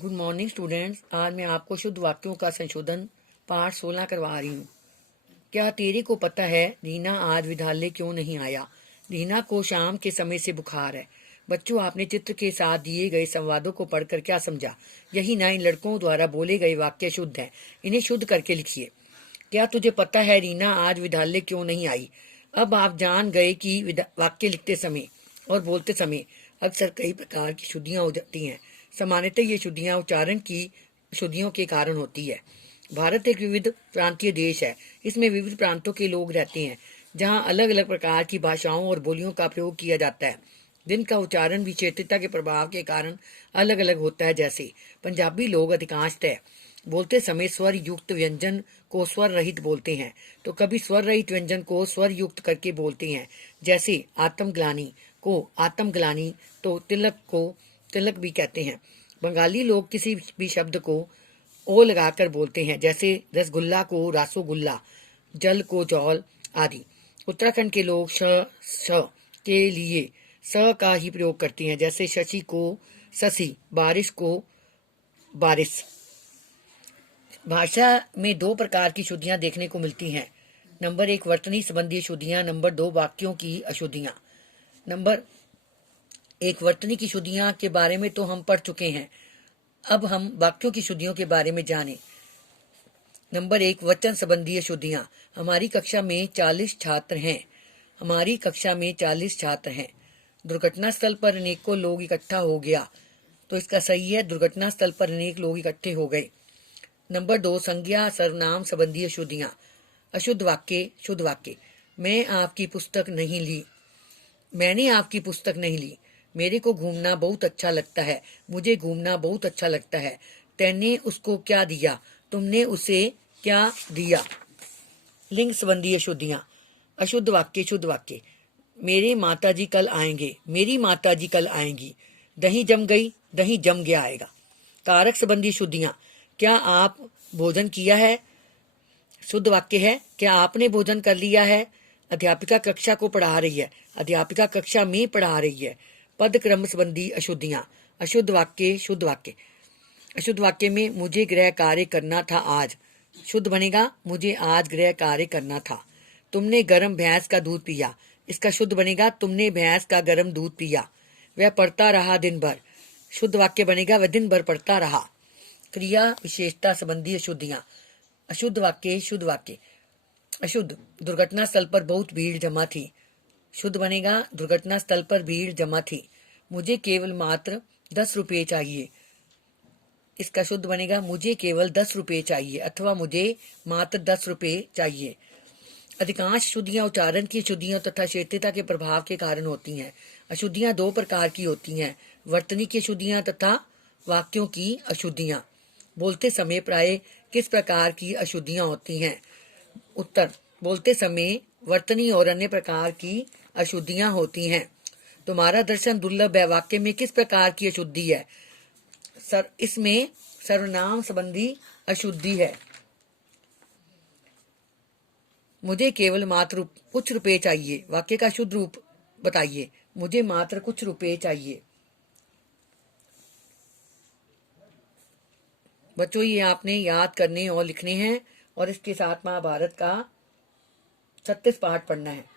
Good morning students. आज मैं आपको शुद्ध वाक्यों का संशोधन पाठ 16 करवा रही हूँ। क्या तेरे को पता है रीना आज विद्यालय क्यों नहीं आया? रीना को शाम के समय से बुखार है। बच्चों, आपने चित्र के साथ दिए गए संवादों को पढ़कर क्या समझा? यही ना इन लड़कों द्वारा बोले गए वाक्य शुद्ध हैं। इन्हें शुद्ध करके लिखिए। क्या तुझे पता है रीना आज विद्यालय क्यों नहीं आई? अब आप जान गए कि वाक्य लिखते समय और बोलते समय अक्सर कई प्रकार की शुद्धियाँ हो जाती हैं। सामान्यतः ये शुद्धियाँ उच्चारण की शुद्धियों के कारण होती है। भारत एक विविध प्रांतीय देश है। इसमें विविध प्रांतों के लोग रहते हैं, जहाँ अलग अलग प्रकार की भाषाओं और बोलियों का प्रयोग किया जाता है, जिनका उच्चारण भी क्षेत्रीयता के प्रभाव के कारण अलग अलग होता है। जैसे पंजाबी लोग अधिकांशतः बोलते समय स्वर युक्त व्यंजन को स्वर रहित बोलते हैं, तो कभी स्वर रहित व्यंजन को स्वर युक्त करके बोलते हैं। जैसे आत्मग्लानि को आत्मग्लानि, तो तिलक को तिलक भी कहते हैं। बंगाली लोग किसी भी शब्द को ओ लगाकर बोलते हैं, जैसे रसगुल्ला को रासोगुल्ला, जल को जौल आदि। उत्तराखंड के लोग श के लिए स का ही प्रयोग करते हैं, जैसे शशि को ससी, बारिश को बारिश। भाषा में दो प्रकार की शुद्धियां देखने को मिलती हैं। नंबर 1 वर्तनी संबंधी शुद्धियां, नंबर 2 वाक्यों की अशुद्धियां। नंबर 1 वर्तनी की शुद्धियां के बारे में तो हम पढ़ चुके हैं। अब हम वाक्यों की शुद्धियों के बारे में जानें। नंबर 1 वचन संबंधी अशुद्धियां। हमारी कक्षा में 40 छात्र हैं। हमारी कक्षा में 40 छात्र हैं। दुर्घटना स्थल पर अनेकों लोग इकट्ठा हो गया, तो इसका सही है दुर्घटना स्थल पर अनेक लोग इकट्ठे हो गए। नंबर 2 संज्ञा सर्वनाम संबंधी अशुद्धियां। अशुद्ध वाक्य शुद्ध वाक्य। मैं आपकी पुस्तक नहीं ली, मैंने आपकी पुस्तक नहीं ली। मेरे को घूमना बहुत अच्छा लगता है, मुझे घूमना बहुत अच्छा लगता है। तैने उसको क्या दिया, तुमने उसे क्या दिया। लिंग संबंधी अशुद्धियां। अशुद्ध वाक्य शुद्ध वाक्य। मेरे माताजी कल आएंगे, मेरी माताजी कल आएंगी। दही जम गई, दही जम गया आएगा। कारक संबंधी शुद्धियां। क्या आप भोजन किया है, शुद्ध वाक्य है क्या आपने भोजन कर लिया है। अध्यापिका कक्षा को पढ़ा रही है, अध्यापिका कक्षा में पढ़ा रही है। पद क्रम संबंधी अशुद्धियां। अशुद्ध वाक्य शुद्ध वाक्य। अशुद्ध वाक्य में मुझे गृह कार्य करना था आज, शुद्ध बनेगा मुझे आज गृह कार्य करना था। तुमने गर्म भैंस का दूध पिया, इसका शुद्ध बनेगा तुमने भैंस का गर्म दूध पिया। वह पढ़ता रहा दिन भर, शुद्ध वाक्य बनेगा वह दिन भर पढ़ता रहा। क्रिया विशेषता संबंधी अशुद्धियां। अशुद्ध वाक्य शुद्ध वाक्य। अशुद्ध दुर्घटना स्थल पर बहुत भीड़ जमा थी, शुद्ध बनेगा दुर्घटना स्थल पर भीड़ जमा थी। मुझे केवल मात्र 10 रुपये चाहिए, इसका शुद्ध बनेगा मुझे केवल 10 रुपये चाहिए अथवा मुझे मात्र 10 रुपये चाहिए। अधिकांश शुद्धियां उच्चारण की शुद्धियों तथा क्षेत्रीयता के प्रभाव के कारण होती हैं। अशुद्धियां दो प्रकार की होती हैं, वर्तनी की अशुद्धियां तथा वाक्यों की अशुद्धियां। बोलते समय प्राय किस प्रकार की अशुद्धियां होती हैं? उत्तर, बोलते समय वर्तनी और अन्य प्रकार की अशुद्धियां होती हैं। तुम्हारा दर्शन दुर्लभ है वाक्य में किस प्रकार की अशुद्धि है? इसमें सर्वनाम संबंधी अशुद्धि है। मुझे केवल मात्र कुछ रुपए चाहिए, वाक्य का शुद्ध रूप बताइए। मुझे मात्र कुछ रुपए चाहिए। बच्चों, ये आपने याद करने और लिखने हैं और इसके साथ महाभारत का 36 पाठ पढ़ना है।